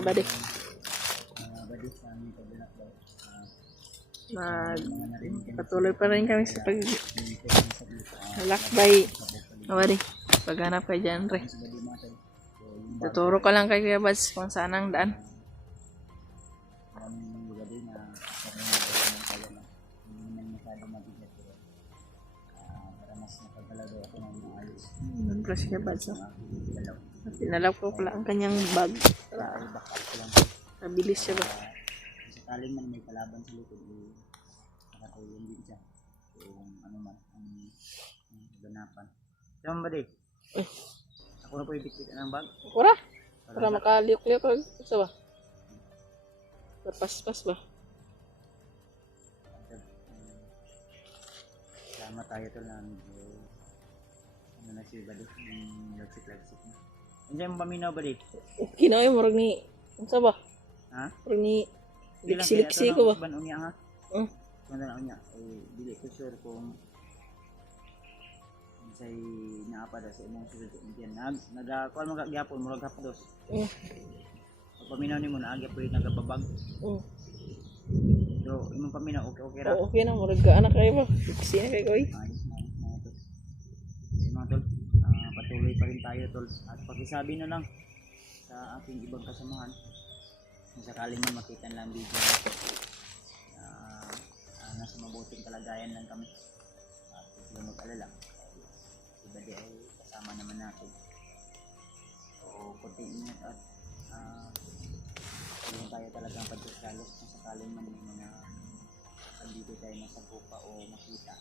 Badi. Badi sa aming paglalak daw. Patuloy pa rin kami sa paglalakbay. Badi, paghanap kay dyan, Re. Tuturo ka lang kay Kuya Bads kung saan ang daan. Nag-brush Kuya Bads. Pinalap ko pala ang kanyang bag. Nabilis siya ba? Sa talim man may kalaban sa likod, nakatulong din siya. Kung ano man, ang ganapan. Diyan ba di? Ako na po ibigit ng bag. Kura? Para makaliok-liok ko. Isa ba? Paspas ba? Salamat tayo to lang. Ano na siya ba di? Lagsik-lagsik na. Hindi mo paminaw ba di? Okay na yun, marag ni... Ano ba? Ha? Marag ni... Liksi-liksi ko ba? Ban unya ha? Kung na unya, dili ko sure kung say naapada sa imong sulod diyan. Nagakuan mo gyapon murag hapdos. Pag paminaw nimo na agya pud nagababag. So, imong paminaw okay ra. Okay na, murag ka anak kayo ba? Liksi na kayo koy. Ayos na to. Mga tol, patuloy pa rin tayo tol. At pakisabi na lang sa aking ibang kasamahan kung sakaling man makita lang video nasa mabuting kalagayan lang kami at sila mag-alala iba di ay kasama naman natin, so kunting ingat at kung tayo talagang pagkasalos kung sakaling man may mga dito tayo nasa grupa o makita,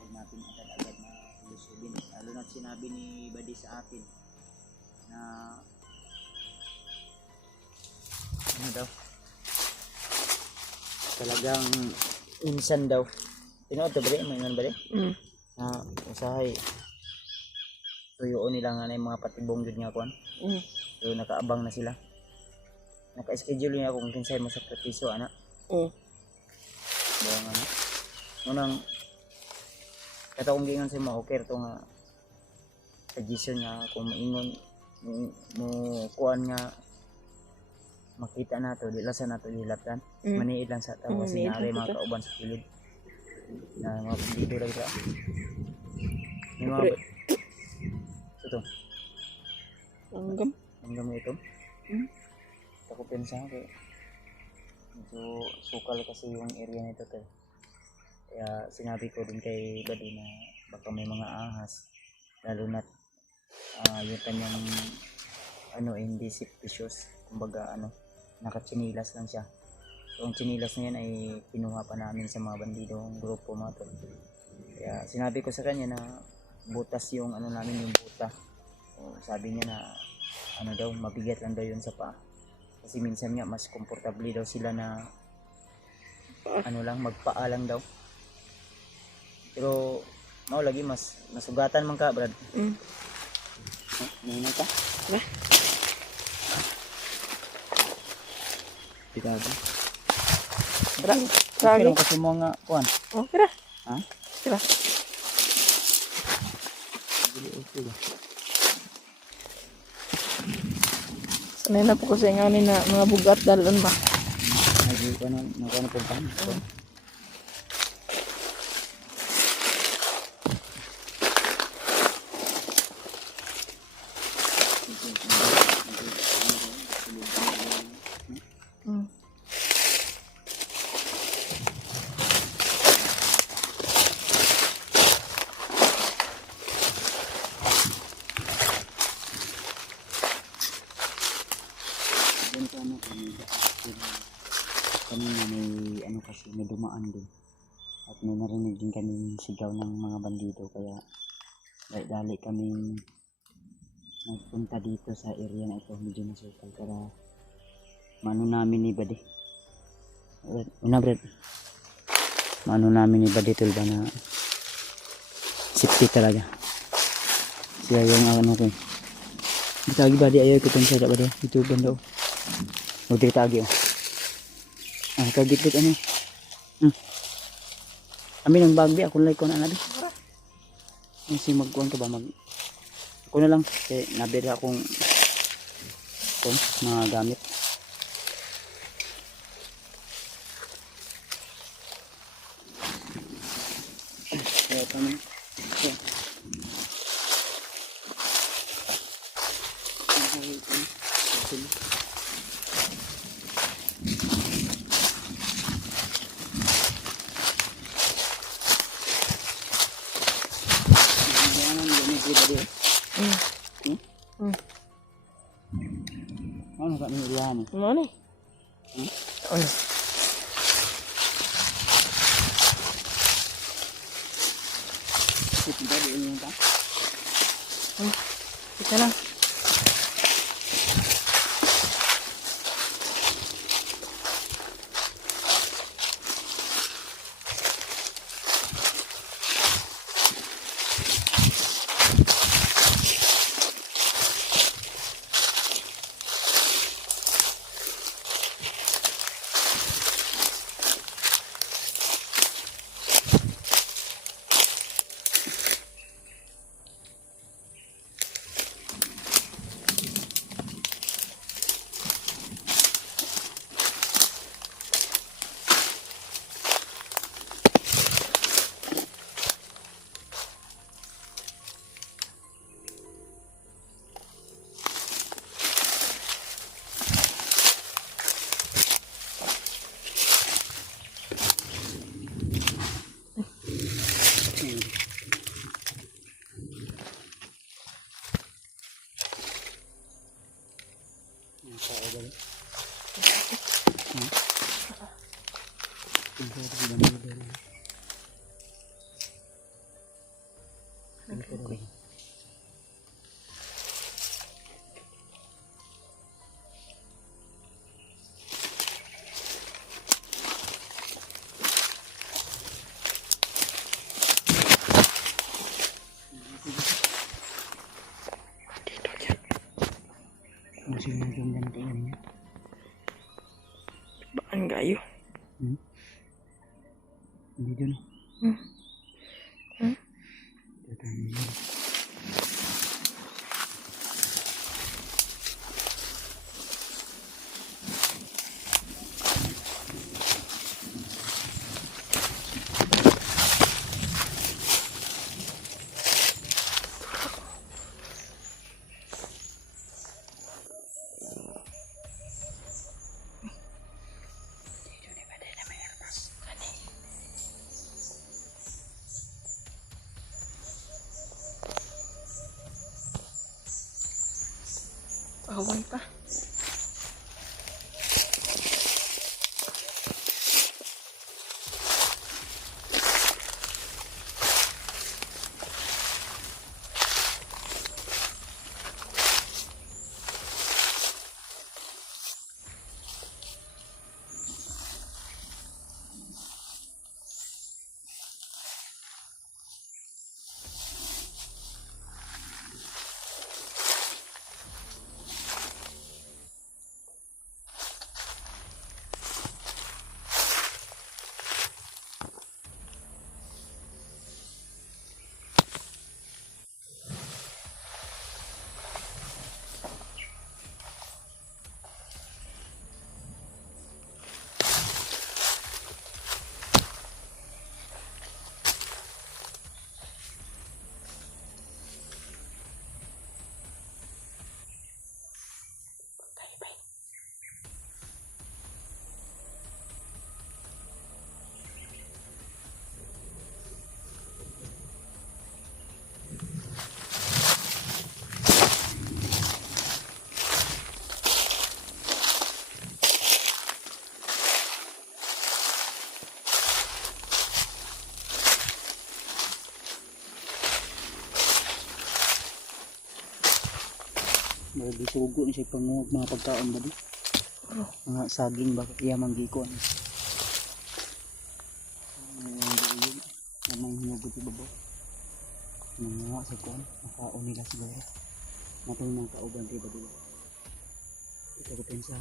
huwag natin agad-agad na lusubin, lalo na sinabi ni Badi sa atin na ano daw talagang minsan daw tinood to ba rin? May ba rin? Usahay tuyuon nila nga na yung mga patibong yun nga kuhan. So nakaabang na sila, naka-schedule niya kung kinsay mo sa sakripisyo anak. Buang ano unang katawang gingon sa mga okay ito nga suggestion nga kung maingon mo kuhan nga makita na to, di lasa na to hilaptan. Maniid lang sa tao kasi naari mga kauban sa kilid na mga dito lang ito. May mga ito langgam ito. Ako pinsa kaya medyo sukal kasi yung area nito kaya sinabi ko din kay Badi na baka may mga ahas lalo na yung kanyang indecipitious kumbaga nakatsinilas lang siya. So ang tsinilas na yan ay kinuha pa namin sa mga bandidong grupo mga tol. Kaya sinabi ko sa kanya na butas yung namin yung buta. So, sabi niya na daw mabigat lang daw yun sa paa. Kasi minsan nga mas komportable daw sila na lang magpaa lang daw. Pero lagi mas nasugatan man ka Brad. Nino ka? Pitago. Kira kasi mga kuan. Kira. Ha? Kira. Okay ba? Sanay na po kasi nga na mga bugat dalon ba. Naging ko na puntahan. Kanina may kasi may dumaan din at may narinig din kami sigaw ng mga bandido kaya dali kami nagpunta dito sa area na ito, medyo masukal para mano namin ni Badi mano namin ni Badi tulba na safety talaga siya yung ko ditagi Badi ayaw ko itong sada Badi ito banda o ditagi kagit-git kami ng bagbi ako like ko na nabi kasi magkuhan ka ba ako na lang kasi nabira akong kung mga gamit. Kaya kami. Ano kami ilihan ni? Ano ni? Ano? Ito ba di ini ta? Kita lang. Masih mungkin gantiannya. Baan gayo. Hindi dun. Tatangin. Awan pa. Bisugo ni siya panguhog mga pagkaon ba di? Mga saging ba iya manggikon. Namang hinugot yung babo. Nangawa sa kuwan, nakaon nila siguro. Matong mga kauban diba dito. Ito ko pensa.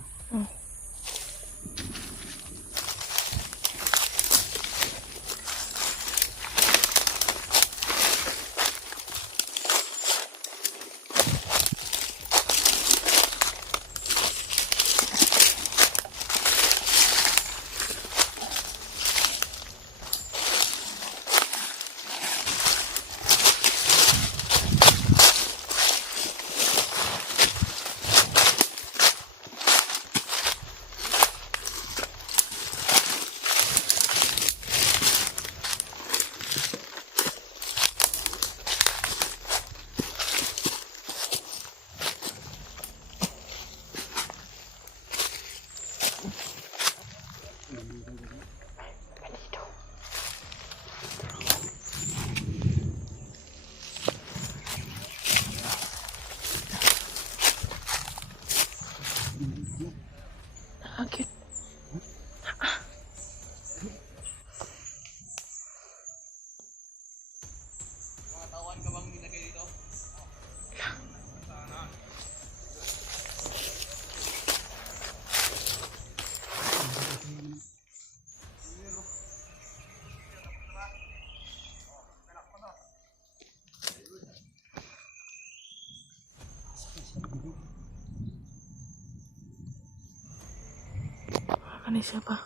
Ano siya pa?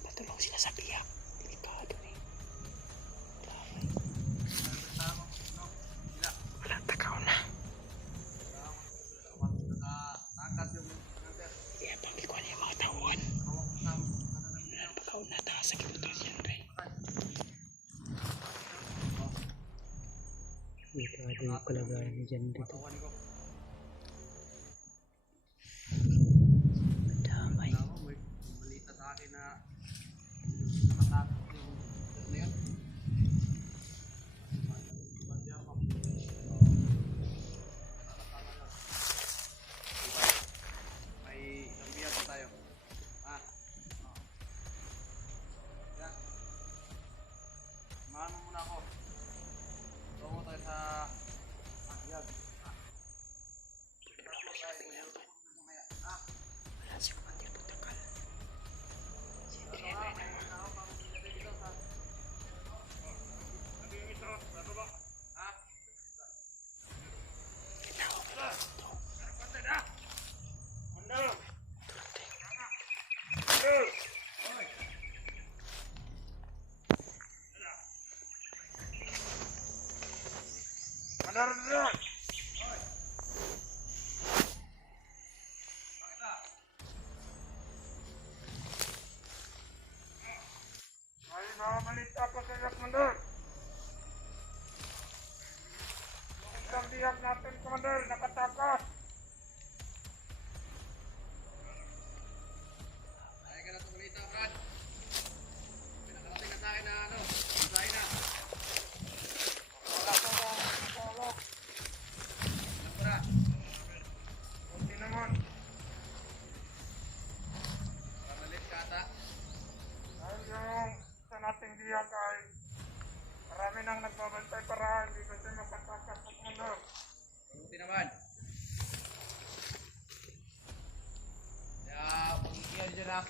Patulong sila sa biyak. Delikado eh. Walang takaw na. Iya, pangikuan yung mga tawon. Walang takaw na. Takas sa kilutos yan, Ray. Ito, ada yung kalagayan ni Jan dito. Damay. Balita sa akin na nakatakot yung na yun. May isang biyak pa tayo. Yan. Samahan mo muna ako. Tungo tayo sa biyak. Wala si Kumandir Putakal. Si Adrian Ray na. Balita pa sa Commander. Isang biyak natin, Commander, nakatakas. Ay ka na itong balita, Brad. Pinakarating na sa akin na isay na. Wala ko ang pawag. Ilang para? Kunti naman. Panalit ka ata. Dahil yung sa nating biyak ay marami nang nagbabantay para hindi kasi mapatakas sa Commander. Kunti naman. Kaya pag-iyan dyan na.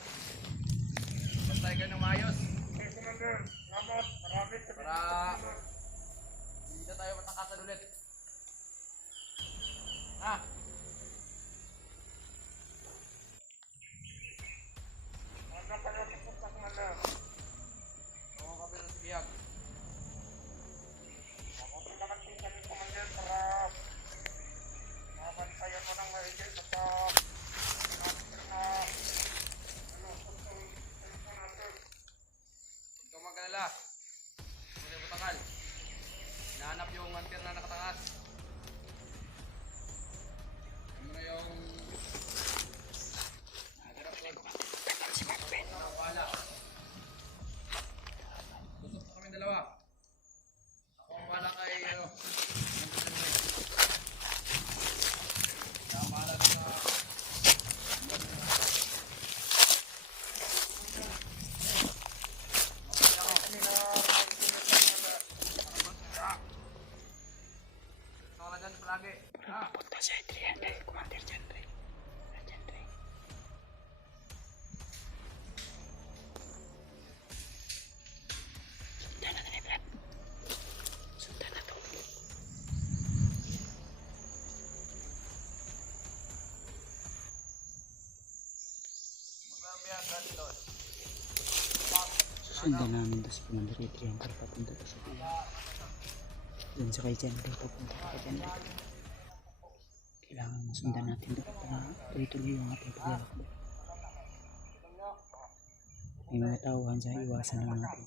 Bantay kayo ng maayos. Okay, Commander. Salamat. Marami kami. Para hindi na tayo matakasan ulit. Ha? Wala kayo sa Commander. Oo, kami na sa biyag. Mabuti naman din kami, Commander, para mabantayan mo ng maigil sa natin na sa natin. Huwag kang mag-alala. Hindi mo takal. Hinahanap yung mantir na nakatakas. Ano na yung naganap ko. Si Marvin. Ang bahala. Tusok na kami dalawa. Ako ang bahala kay ang bahala sa dyan palagi. Punta si Adrian Ray. Kumandir Jan Ray. Jan Ray. Sundan na ni Brad. Sundan na to. Susundan namin doon si Kumandir Adrian para papunta to sa biyak. Doon sa kay Jan Ray. Papunta ka kay Jan Ray. Kailangan masundan natin doon para tuloy-tuloy yung ating paglalakbay. May mga tauhan sa iwasan lang natin.